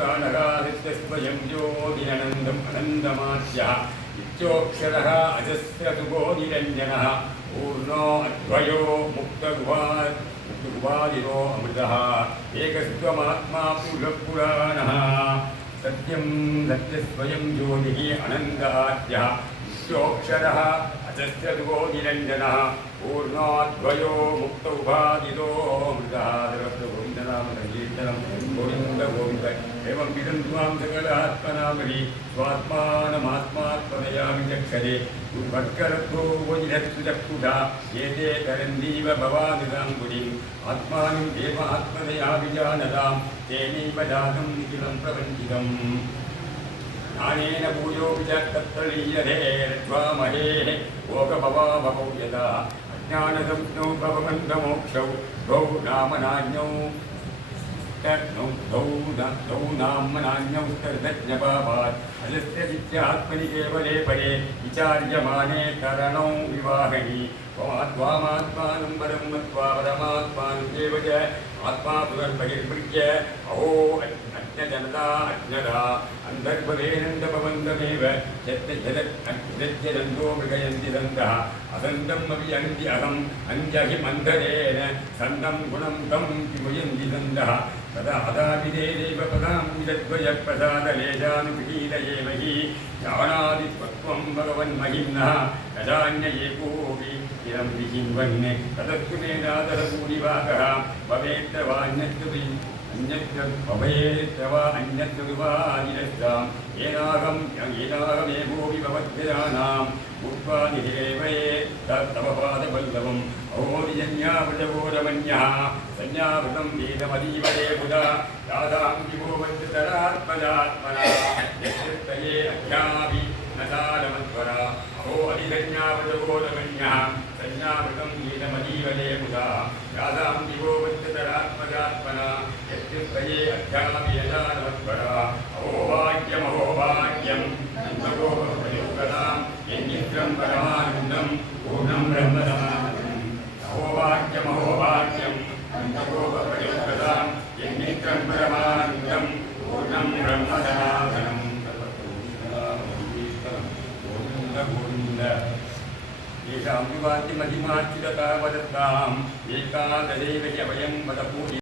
पुराणरादित्यस्वयं ज्योतिरनन्दम् अनन्दमाद्यः इत्योक्षरः अजस्रतुगो निरञ्जनः पूर्णो अद्वयो मुक्तगुहादिरो अमृतः एकस्त्वमात्मा पुरुषपुराणः सत्यं सत्यस्वयं ज्योतिः अनन्दाद्यः इत्योक्षरः अजस्रतुगो निरञ्जनः पूर्णोऽद्वयो मुक्तौभादितो अमृतः गोविन्दनामकीर्तनं गोविन्द गोविन्द एवं विदन्त्वां सकलात्मनामरि स्वात्मानमात्मात्मनया विचक्षरे वर्करत्वो वजिरत्सुचक्षुषा एते तरन्दीव भवानिदाम्बुधिम् आत्मानं देवात्मनया विजानतां तेनैव जातं निखिलं प्रपञ्चितम् ज्ञानेन भूयोऽपि च तत्तलीयते रज्ज्वामहे भोगभवाभवौ यदा अज्ञानसंज्ञौ भवबन्धमोक्षौ द्वौ नामनान्यौ द्वौ नाम्नान्यौ स्तर्धज्ञपापात् अजस्य चित्यात्मनि केवले परे विचार्यमाने तरणौ विवाहनि त्वामात्मानं परं मत्वा परमात्मानं देव च आत्मा पुनर्बहिर्भृत्य अहो अज्ञजनता अज्ञता अन्तर्भवेनन्दभवन्तमेव यज्जनन्दो मृगयन्ति दन्तः असन्तम् अपि अन्ति अहम् अन्यहिमन्धरेण सन्तं गुणं तं विमुयन्ति दन्तः तदा अदाविदेव पदां विदद्वयप्रसादलेशानुगृहीतये मही जानादित्वं भगवन्महिम्नः कदान्येकोऽपि इदं विचिन्वन् तदस्तु मेनादरपूरिवाकः भवेत्तवान्यत्तु अन्यद्वानिरस्तां येनाहमेवोऽपि भवद्भ्यजानां भूत्वा निहेवये तत्तवपादवल्लभम् अहोनिजन्यावृतगोरमन्यः संज्ञावृतं वेदमदीवरे बुधा दादां विभो वज्रतरात्मजात्मना यत्तये अध्यापि न सारमध्वरा अहो अधिजन्यावृतगोरमन्यः संज्ञावृतं वेदमदीवरे बुधा दादां विभो वज्रतरात्मजात्मना यत्तये अध्यापि न सारमध्वरा अहोभाग्यमहोभाग्यं नन्दगोपयोगदां यन्नित्रं परमानन्दं पूर्णं ब्रह्मसमानम् अहोभाग्यमहोभाग्यं नन्दगोपयोगदां यन्नित्रं परमानन्दं पूर्णं ब्रह्मसनातनम् गोविन्द येषां विवाद्यमहिमाच्युतता वदताम् एकादशैव ह्यभयं वदपूरि